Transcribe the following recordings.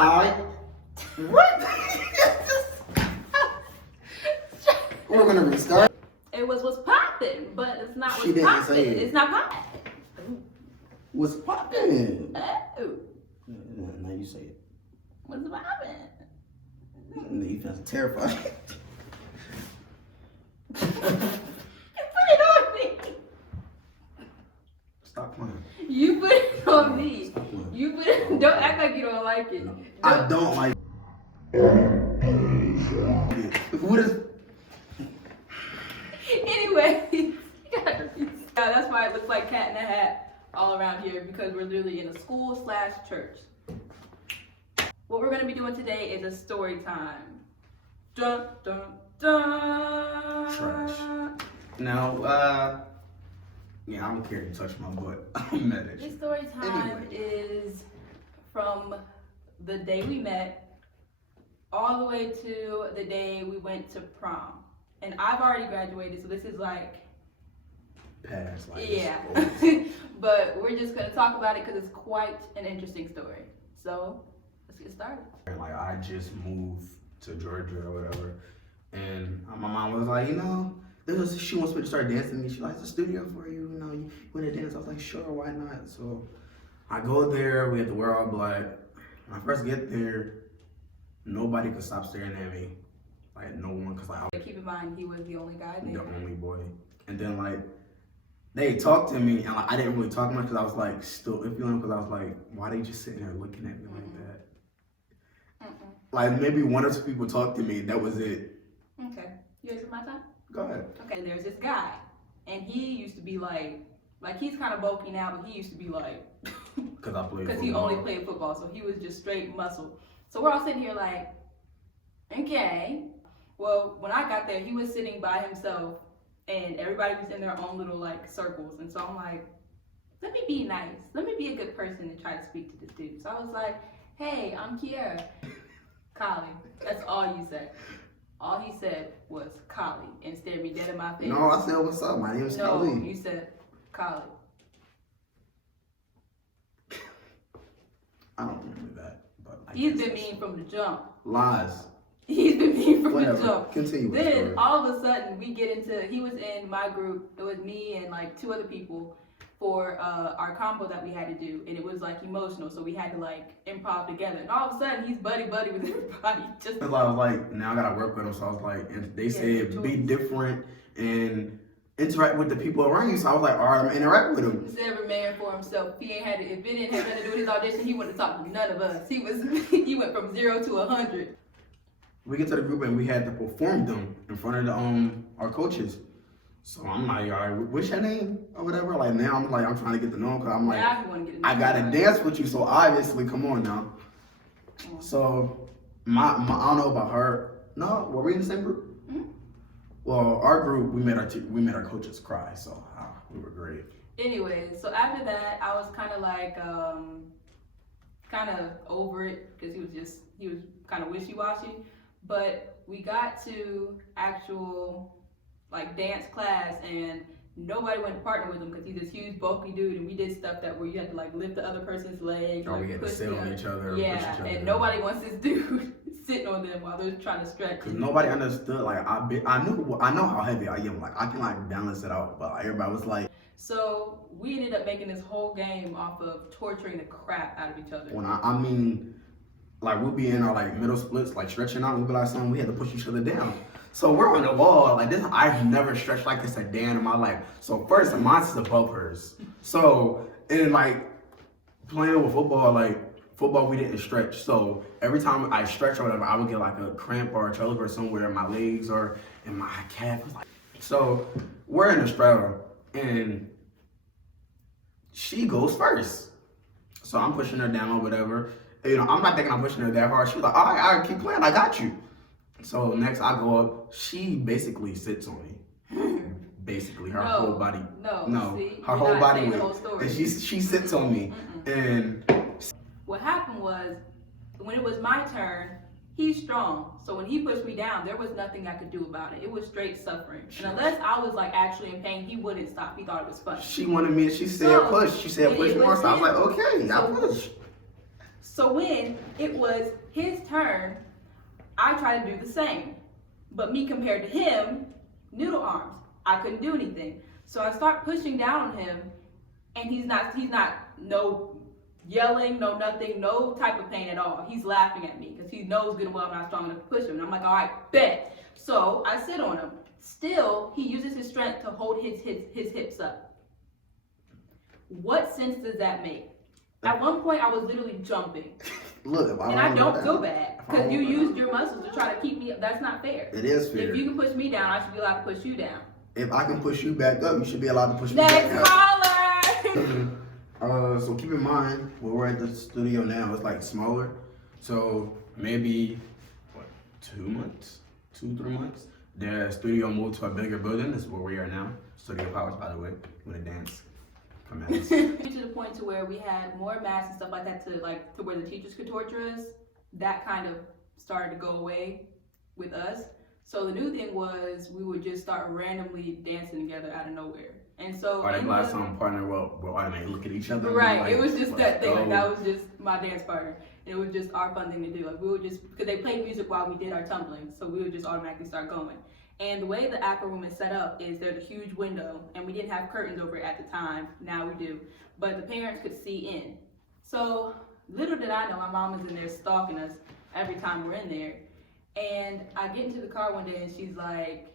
What? We're gonna restart. It was popping, but it's not She what's didn't popping. say it. It's not popping. What's poppin'? Oh, Now you say it. what's popping? You sound terrified. You put it on me. Stop playing. You put it on me. Stop playing. You put it. Don't act like you don't like it. No, I don't like it. What is? Anyway, yeah, that's why it looks like cat in a hat all around here, because we're literally in a school/church. What we're going to be doing today is a story time. Dun, dun, dun. Trash. Now, yeah, I don't care if you touch my butt. I'm mad at This you. story time Anyway. is from the day we met all the way to the day we went to prom. And I've already graduated, so this is like, Pass. Like, yeah. it's But we're just going to talk about it because it's quite an interesting story. So let's get started. like, I just moved to Georgia or whatever, and my mom was like, she wants me to start dancing. She's like, it's a studio for you. You want to dance? I was like, sure, why not? So I go there. We have to wear all black. When I first get there, nobody could stop staring at me. Like, no one, because like, I was Keep in mind, he was the only guy there. the only boy. And then like, they talked to me, and like, I didn't really talk much because I was like still feeling, because I was like, why they just sitting there looking at me like that? Like, maybe one or two people talked to me. That was it. Okay. You ready for my time? Go ahead. Okay, there's this guy, and he used to be like he's kind of bulky now, but he used to be like, Because I played because he only played football, so he was just straight muscle. So we're all sitting here like, okay. Well, when I got there, he was sitting by himself, and everybody was in their own little like circles, and so I'm like, let me be nice. Let me be a good person and try to speak to this dude. So I was like, hey, I'm Kiera. Collie. That's all you said. All he said was Collie and stared me dead in my face. No, I said, what's up? My name is No, Khalid. you said Collie. I don't remember that. But He's been mean from the jump. Lies. He's been mean from Whatever. the jump. Continue with the Then story. all of a sudden we get into, he was in my group. It was me and like two other people for our combo that we had to do, and it was like emotional, so we had to like improv together. And all of a sudden he's buddy with everybody. Just Because I was like, now I gotta work with them. So I was like, and they said be different and interact with the people around you. So I was like, all right, I'm gonna interact with them. It's every man for himself. If it didn't have nothing to do with his audition, he wouldn't have talked to none of us. He went from 0 to 100. We get to the group and we had to perform them in front of our coaches. So I'm like, all right, what's your name or whatever? Like now I'm trying to get to know him, because I'm like, Now you wanna get to know I gotta him. dance with you. So obviously, come on now. So my I don't know about her. No, were we in the same group? Mm-hmm. Well, our group, we made our coaches cry. So we were great. Anyway, so after that, I was kind of like, kind of over it, because he was kind of wishy-washy. But we got to actual like dance class, and nobody wanted to partner with him because he's this huge bulky dude, and we did stuff that where you had to like lift the other person's leg. Or like, we had to push sit on them. each other. Yeah, push each other and down. nobody wants this dude sitting on them while they're trying to stretch. Because nobody understood. Like I know how heavy I am. Like I can like balance it out, but everybody was like. So we ended up making this whole game off of torturing the crap out of each other. When I mean, like we'll be in our like middle splits, like stretching out, we'll be like something, we had to push each other down. So we're on the wall, like this, I've never stretched like this a day in my life. So first, mine's above hers. So, and like playing with football, we didn't stretch. So every time I stretch or whatever, I would get like a cramp or a trellis or somewhere in my legs or in my calf. So we're in a straddle, and she goes first. So I'm pushing her down or whatever. I'm not thinking I'm pushing her that hard. She's like, all right, keep playing, I got you. So next I go up, she basically sits on me. Basically, her whole body. No, see, her whole body the weight. whole story. And she sits on me. And what happened was, when it was my turn, he's strong. So when he pushed me down, there was nothing I could do about it. It was straight suffering. And unless I was like actually in pain, he wouldn't stop. He thought it was funny. she wanted me, she said push. She said push more. So I was like, okay, I push. So when it was his turn, I tried to do the same. But me compared to him, noodle arms, I couldn't do anything. So I start pushing down on him, and he's not no yelling, no nothing, no type of pain at all. He's laughing at me because he knows good and well I'm not strong enough to push him. And I'm like, all right, bet. So I sit on him. Still, he uses his strength to hold his hips up. What sense does that make? At one point, I was literally jumping. Look, and I don't feel bad because you used your muscles to try to keep me up. That's not fair. It is fair. If you can push me down, I should be allowed to push you down. If I can push you back up, you should be allowed to push me back Next up. caller! So keep in mind, when we're at the studio now, it's like smaller. So maybe, 2 months? 2-3 months? The studio moved to a bigger building. This is where we are now. Studio Powers, by the way, with a dance. To the point to where we had more masks and stuff like that to where the teachers could torture us. That kind of started to go away with us. So the new thing was we would just start randomly dancing together out of nowhere. And so or they last song partner will automatically look at each other. Right. Like, it was just that thing. Like that was just my dance partner. And it was just our fun thing to do. Like we would just because they played music while we did our tumbling, so we would just automatically start going. And the way the aqua room is set up is there's a huge window, and we didn't have curtains over it at the time. Now we do, but the parents could see in. So little did I know, my mom was in there stalking us every time we're in there. And I get into the car one day, and she's like,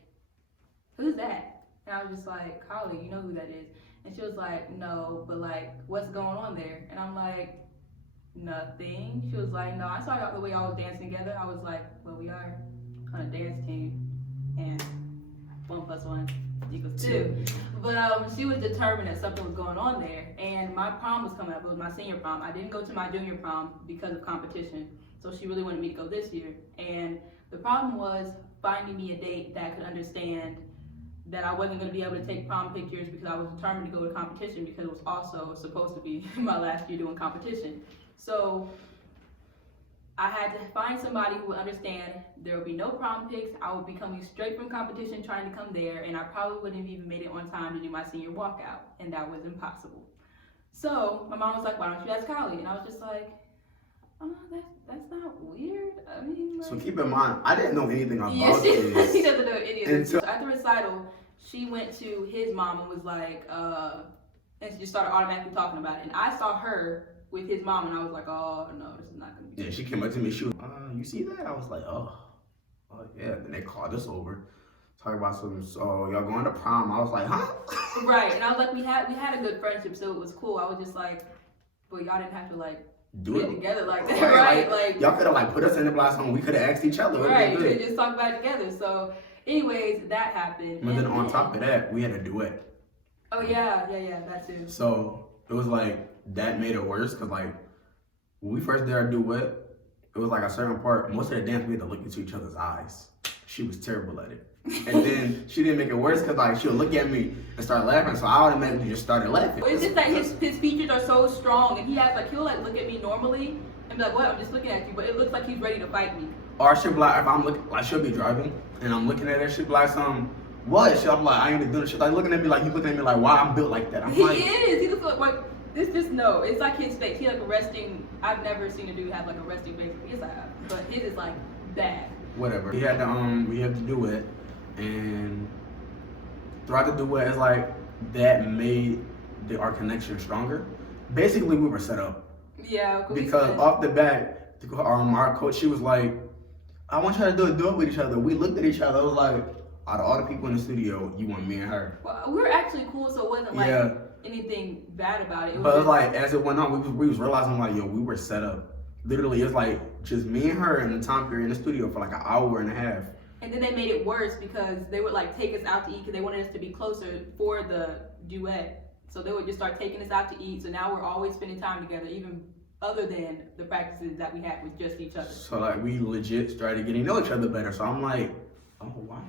"Who's that?" And I was just like, "Carly, you know who that is?" And she was like, "No, but like, what's going on there?" And I'm like, "Nothing." She was like, "No, I saw the way y'all was dancing together." I was like, "Well, we are on a dance team. And 1 + 1 = 2. But she was determined that something was going on there. And my prom was coming up. It was my senior prom. I didn't go to my junior prom because of competition. So she really wanted me to go this year. And the problem was finding me a date that could understand that I wasn't going to be able to take prom pictures because I was determined to go to competition because it was also supposed to be my last year doing competition. So I had to find somebody who would understand there would be no prom pics. I would be coming straight from competition trying to come there, and I probably wouldn't have even made it on time to do my senior walkout, and that was impossible. So my mom was like, "Why don't you ask Kylie?" And I was just like, "Oh, that's not weird." I mean, like, so keep in mind, I didn't know anything about this. She this. doesn't know any of this. So at the recital, she went to his mom and was like, and she just started automatically talking about it. And I saw her with his mom, and I was like, "Oh no, this is not gonna be." Yeah, she came up to me. She was, "You see that?" I was like, "Oh yeah." Then they called us over, talking about something. So y'all going to prom? I was like, "Huh?" Right, and I was like, we had a good friendship, so it was cool. I was just like, but y'all didn't have to like do it together like that, right? right? Like y'all could have like put us in the blast home. We could have asked each other. Right, we could just talk about it together. So, anyways, that happened. But then on top of that, we had a duet. Oh yeah, that too. So it was like that made it worse because like when we first did our duet, it was like a certain part. Most of the dance we had to look into each other's eyes. She was terrible at it. And then she didn't make it worse because like she'll look at me and start laughing, so I automatically just started laughing. It's just that his features are so strong, and he'll like look at me normally and be like, "What? I'm just looking at you," but it looks like he's ready to fight me. Or she'll be like, if I'm looking, like she'll be driving and I'm looking at her, she'll be like, what? I'm like, I ain't doing shit. Like looking at me like he's looking at me like, why I'm built like that? I'm like, he is. He looks like this. Just no. It's like his face. He like a resting. I've never seen a dude have like a resting face. His eye, but his is like bad. Whatever. We had to do it, and throughout the duet, it's like that made our connection stronger. Basically, we were set up. Yeah. Because off the bat, our coach, she was like, "I want y'all to do a duet with each other." We looked at each other. It was like, out of all the people in the studio, you want me and her. Well, we were actually cool, so it wasn't like anything bad about it. But like as it went on, we was realizing like, yo, we were set up. Literally, it's like just me and her in the time period in the studio for like an hour and a half. And then they made it worse because they would like take us out to eat because they wanted us to be closer for the duet. So they would just start taking us out to eat. So now we're always spending time together, even other than the practices that we had with just each other. So like we legit started getting to know each other better. So I'm like, oh wow,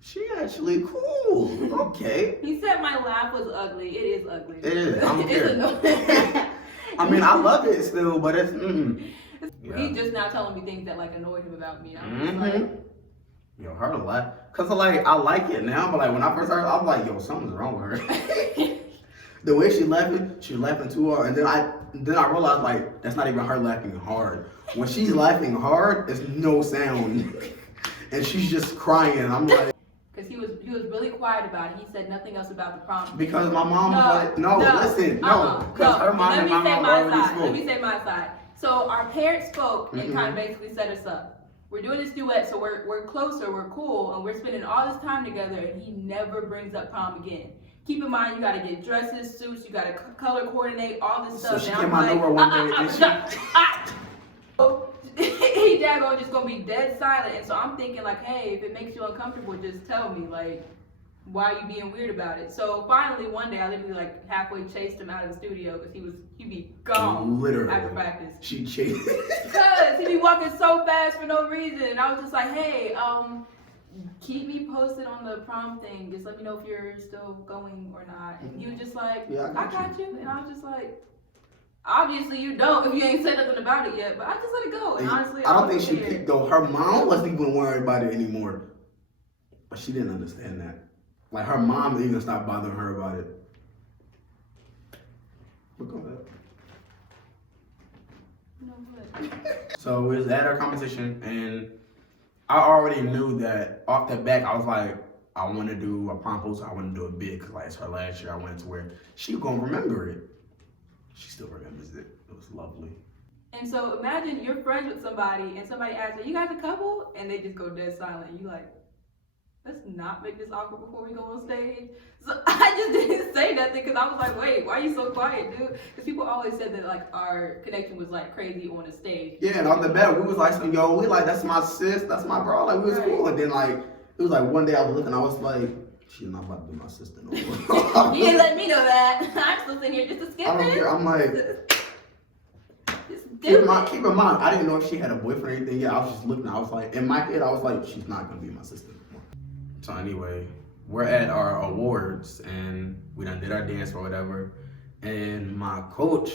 she actually cool. Okay. He said my laugh was ugly. It is ugly. It is. I'm It's annoying. I mean, I love it still, but it's. Yeah. He's just now telling me things that like annoyed him about me. I'm just like, yo, her a lot. Cause like I like it now, but like when I first heard, I was like, yo, something's wrong with her. The way she laughing too hard, and then I realized like that's not even her laughing hard. When she's laughing hard, there's no sound, and she's just crying. And I'm like, because he was really quiet about it. He said nothing else about the prom. because my mom was like, because her mom and my mom already spoke. Let me say my side. So our parents spoke and kind of basically set us up. We're doing this duet, so we're closer, we're cool, and we're spending all this time together, and he never brings up prom again. Keep in mind, you gotta get dresses, suits, you gotta color coordinate, all this stuff. So she came out nowhere one day, and he daggone just gonna be dead silent, and so I'm thinking like, hey, if it makes you uncomfortable, just tell me, like, why are you being weird about it? So finally, one day, I literally like halfway chased him out of the studio because he'd be gone literally after practice. She chased. Because he'd be walking so fast for no reason, and I was just like, hey, keep me posted on the prom thing. Just let me know if you're still going or not. And he was just like, yeah, I got you. And I was just like, obviously you don't if you ain't said nothing about it yet. But I just let it go. And honestly, I don't think she picked though. Her mom wasn't even worried about it anymore, but she didn't understand that. Like her mom even stopped bothering her about it. Look on that. No, what? So we was at our competition, and I already knew that off the back. I was like, I want to do a prom poster. I want to do it big because like it's her last year. I wanted to where she gonna remember it. She still remembers it. It was lovely. And so imagine you're friends with somebody, and somebody asks, "Are you guys a couple?" And they just go dead silent. And you like, let's not make this awkward before we go on stage. So I just didn't say nothing because I was like, wait, why are you so quiet, dude? Because people always said that like our connection was like crazy on the stage. Yeah, and on the back we was like, yo, we like that's my sis, that's my bro. Like we was cool, and then like it was like one day I was looking, I was like, she's not about to be my sister no more. You didn't let me know that. I'm still sitting here just to skip I don't it. care. I'm like, keep in mind, I didn't know if she had a boyfriend or anything yet. I was just looking. I was like, in my head, I was like, she's not gonna be my sister anymore. So anyway, we're at our awards and we done did our dance or whatever. And my coach,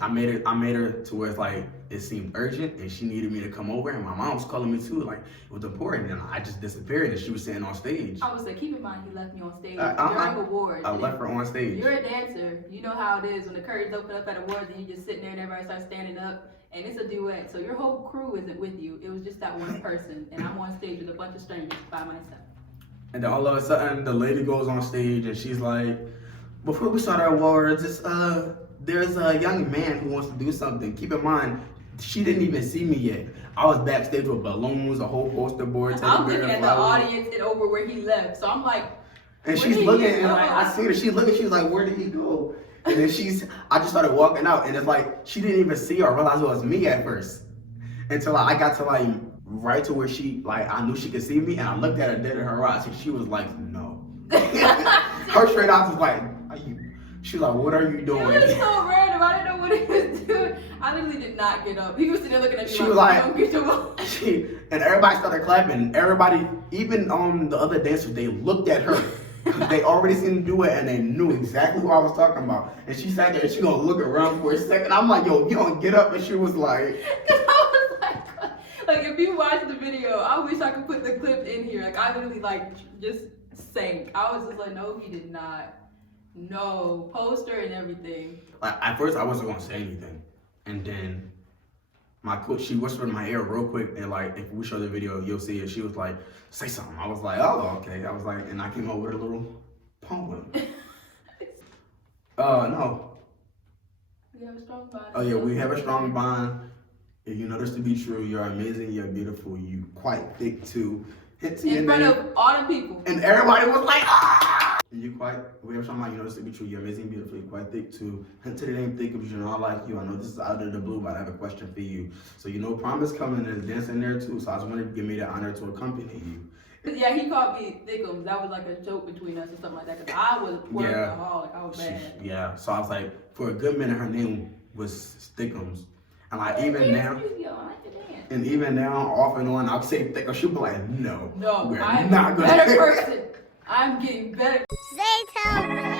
I made her to where it's like it seemed urgent and she needed me to come over. And my mom was calling me too, like it was important. And I just disappeared and she was sitting on stage. I would say, keep in mind, he left me on stage during awards. I left her on stage. You're a dancer. You know how it is when the curtains open up at awards and you just sitting there and everybody starts standing up. And it's a duet, so your whole crew isn't with you. It was just that one person, and I'm on stage with a bunch of strangers by myself. And then all of a sudden, the lady goes on stage and she's like, "Before we start our awards, there's a young man who wants to do something." Keep in mind, she didn't even see me yet. I was backstage with balloons, a whole poster board. I'm looking at the audience and over where he left, so I'm like, and she's looking, and I see her. She's looking. She's like, "Where did he go?" And then I just started walking out, and it's like she didn't even see or realize it was me at first, until I got to like right to where I knew she could see me, and I looked at her dead in her eyes, and she was like, "No." Her straight eyes was like, she was like, "What are you doing?" It was so random. I didn't know what he was doing. I literally did not get up. He was sitting there looking at me. She was like, "Don't get your up." And everybody started clapping. Everybody, even the other dancers, they looked at her. They already seen the duet and they knew exactly who I was talking about. And she sat there and she gonna look around for a second. I'm like, "Yo, you don't get up." And she was like, Cause I was like if you watch the video, I wish I could put the clip in here. Like I literally like just sank. I was just like, no, he did not. No, poster and everything. Like at first I wasn't gonna say anything. And then my coach, she whispered in my ear real quick, and like if we show the video, you'll see it. She was like, "Say something." I was like, "Oh, okay." I was like, and I came up with a little poem. No. We have a strong bond. Oh yeah, we have a strong bond. If you know this to be true, you're amazing, you're beautiful, you quite thick too. In front of all the people. And everybody was like, "Ah!" We have a strong bond, you know this to be true, you're amazing, beautiful, you're quite thick too. Hint to the name thick because you're not like you. I know this is out of the blue, but I have a question for you. So you know prom is coming, there's dancing there too, so I just wanted to give me the honor to accompany you. Yeah, he called me Thickums. That was like a joke between us or something like that. Cause I was workaholic. I was bad. Yeah, so I was like, for a good minute, her name was Thickums. And like even now, and even now, off and on, I'll say Thickums. She'll be like, no, I'm not a better person. I'm getting better. Storytime.